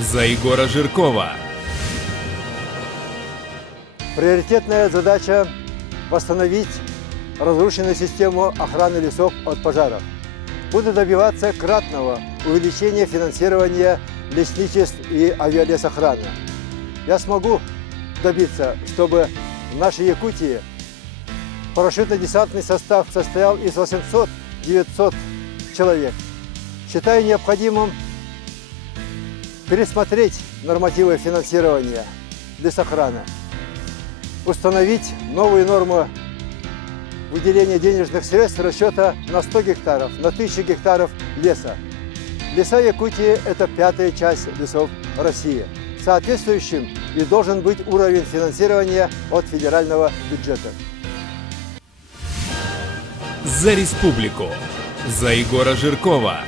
За Егора Жиркова. Приоритетная задача – восстановить разрушенную систему охраны лесов от пожаров. Буду добиваться кратного увеличения финансирования лесничеств и авиалесохраны. Я смогу добиться, чтобы в нашей Якутии парашютно-десантный состав состоял из 800-900 человек. Считаю необходимым пересмотреть нормативы финансирования лесохраны, установить новые нормы выделения денежных средств расчета на 100 гектаров, на 1000 гектаров леса. Леса Якутии – это 5-я часть лесов России. Соответствующим и должен быть уровень финансирования от федерального бюджета. За республику. За Егора Жиркова.